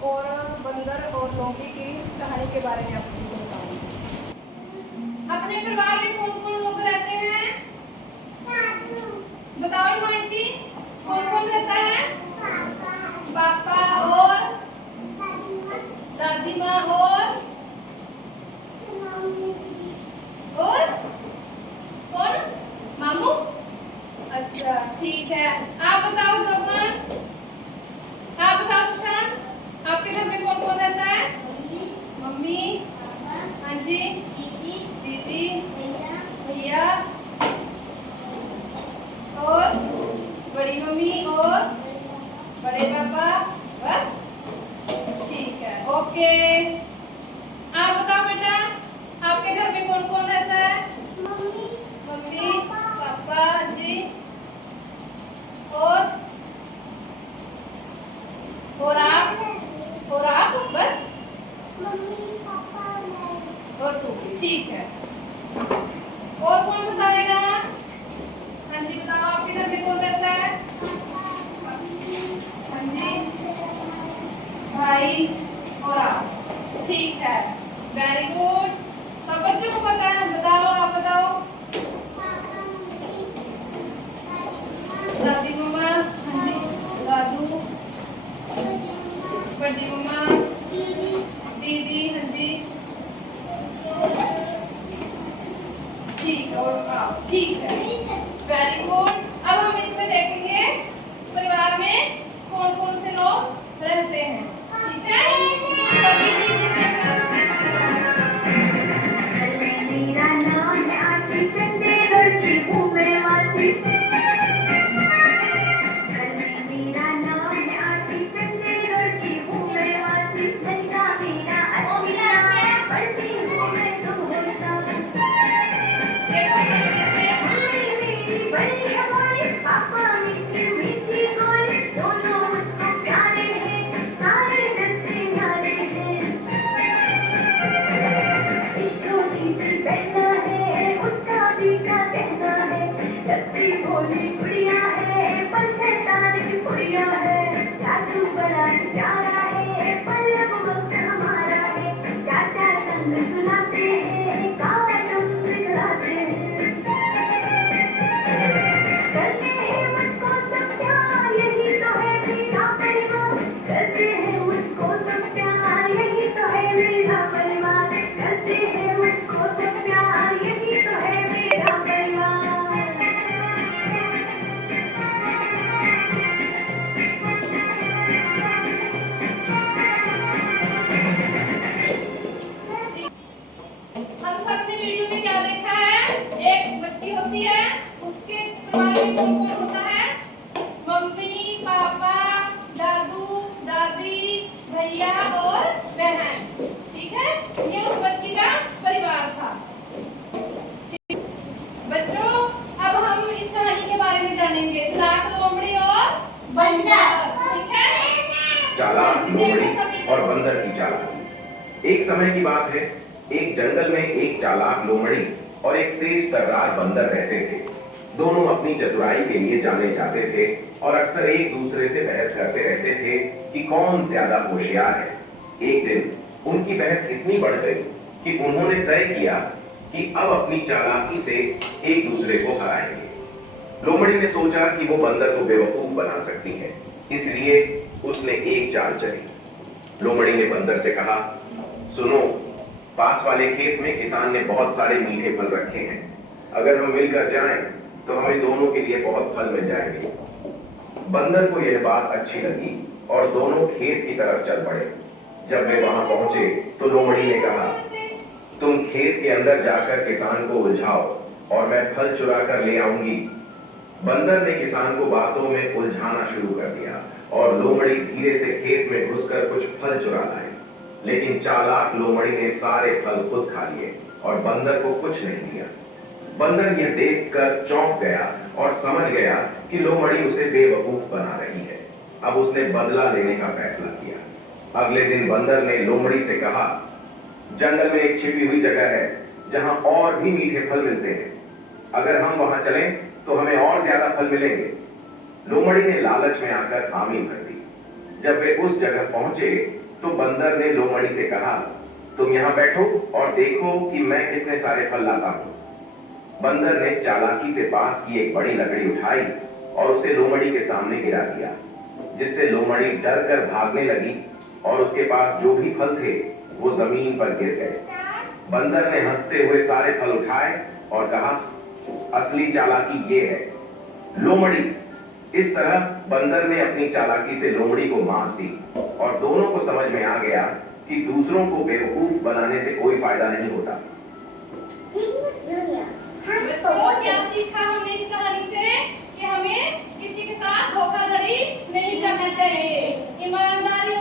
और बंदर और लोमड़ी की कहानी के बारे में आप सभी को बताऊंगी। अपने परिवार में कौन कौन लोग रहते हैं? बताओ हिमांशी, कौन कौन रहता है? पापा और दादी माँ और कौन? मामू। अच्छा ठीक है। आप बताओ जोबन, आप बताओ सुशांत, आपके घर में कौन कौन रहता है? मम्मी। हाँ जी। दीदी। भैया और बड़ी मम्मी और बड़े पापा। बस ठीक है, ओके। आप बताओ बेटा, आपके घर में कौन कौन रहता है? मम्मी पापा जी और आप बस और तू भी, ठीक है। और कौन बताएगा? हाँ जी बताओ, आपके घर में कौन रहता है? हाँ जी, भाई और आप, ठीक है, वेरी गुड। सब बच्चों को पता है, बताओ, आप बताओ। दादी मम्मा, हाँ जी, दादू, बड़ी मम्मा, दीदी, हाँ जी, ठीक है, और आप, ठीक है, वेरी गुड। अब हम इसमें देखेंगे परिवार में कौन कौन से लोग रहते हैं, ठीक है? सभी म्यूजिक देख सकते मेरा नाम है आशीष चंडीगढ़ की हूँ मैं वासी। मेरा नाम है आशीष चंडीगढ़ की हूँ मैं वासी। लड़का मेरा अच्छा पढ़ती हूँ मैं सुबह शाम। मेरी बड़ी हमारी पापा मीठी मीठी बोली, दोनों मुझको प्यारे हैं, सारे जग से न्यारे हैं। छोटी सी बहना है, उसका भी क्या कहना है, लगती भोली गुड़िया है, पर शैतान की गुड़िया है। जादू बड़ा प्यारा है, पर अब वक्त हमारा है, चाचा संग सुनाते हैं, काटम दिखलाते हैं। करते हैं मुझको सब प्यार, यही तो है मेरा परिवार। करते हैं मुझको सब प्यार, यही तो है मेरा परिवार। करते हैं मुझको सब प्यार, यही तो है मेरा परिवार। हम सब ने वीडियो में क्या देखा है? एक बच्ची होती है, उसके परिवार में कौन कौन होता है? मम्मी पापा दादू दादी भैया और बहन, ठीक है? ये उस बच्ची का परिवार था। ठीक। बच्चों, अब हम इस कहानी के बारे में जानेंगे, चालाक लोमड़ी और बंदर, ठीक है? चालाक लोमड़ी और बंदर की चालाकी। एक समय की बात है, एक जंगल में एक चालाक लोमड़ी और एक तेज तर्रार बंदर रहते थे। दोनों अपनी चतुराई के लिए जाने जाते थे और अक्सर एक दूसरे से बहस करते रहते थे कि कौन ज्यादा होशियार है। एक दिन उनकी बहस इतनी बढ़ गई कि उन्होंने तय किया कि अब अपनी चालाकी से एक दूसरे को हराएंगे। लोमड़ी ने सोचा कि वो बंदर को बेवकूफ बना सकती है, इसलिए उसने एक चाल चली। लोमड़ी ने बंदर से कहा, सुनो, पास वाले खेत में किसान ने बहुत सारे मीठे फल रखे हैं। अगर हम मिलकर जाएं तो हमें दोनों के लिए बहुत फल मिल जाएंगे। बंदर को यह बात अच्छी लगी और दोनों खेत की तरफ चल पड़े। जब वे वहां पहुंचे तो लोमड़ी ने कहा, तुम खेत के अंदर जाकर किसान को उलझाओ और मैं फल चुरा कर ले आऊंगी। बंदर ने किसान को बातों में उलझाना शुरू कर दिया और लोमड़ी धीरे से खेत में घुसकर कुछ फल चुरा लाए। लेकिन चालाक लोमड़ी ने सारे फल खुद खा लिए और बंदर को कुछ नहीं दिया। बंदर यह देखकर चौंक गया और समझ गया कि लोमड़ी उसे बेवकूफ बना रही है। अब उसने बदला लेने का फैसला किया। अगले दिन बंदर ने लोमड़ी से कहा, जंगल में एक छिपी हुई जगह है जहां और भी मीठे फल मिलते हैं। अगर हम वहां चलें तो हमें और ज्यादा फल मिलेंगे। लोमड़ी ने लालच में आकर हामी भर दी। जब वे उस जगह पहुंचे तो बंदर ने लोमड़ी से कहा, तुम यहाँ बैठो और देखो कि मैं कितने सारे फल लाता हूँ। बंदर ने चालाकी से पास की एक बड़ी लकड़ी उठाई और उसे लोमड़ी के सामने गिरा दिया, जिससे लोमड़ी डर कर भागने लगी और उसके पास जो भी फल थे वो जमीन पर गिर गए। बंदर ने हंसते हुए सारे फल उठाए और कहा, असली चालाकी ये है। लोमड़ी। इस तरह बंदर ने अपनी चालाकी से लोमड़ी को मात दी और दोनों को समझ में आ गया कि दूसरों को बेवकूफ बनाने से कोई फायदा नहीं होता। बच्चों, क्या सीखा हमने इस कहानी से कि हमें किसी के साथ धोखाधड़ी नहीं करना चाहिए, ईमानदारी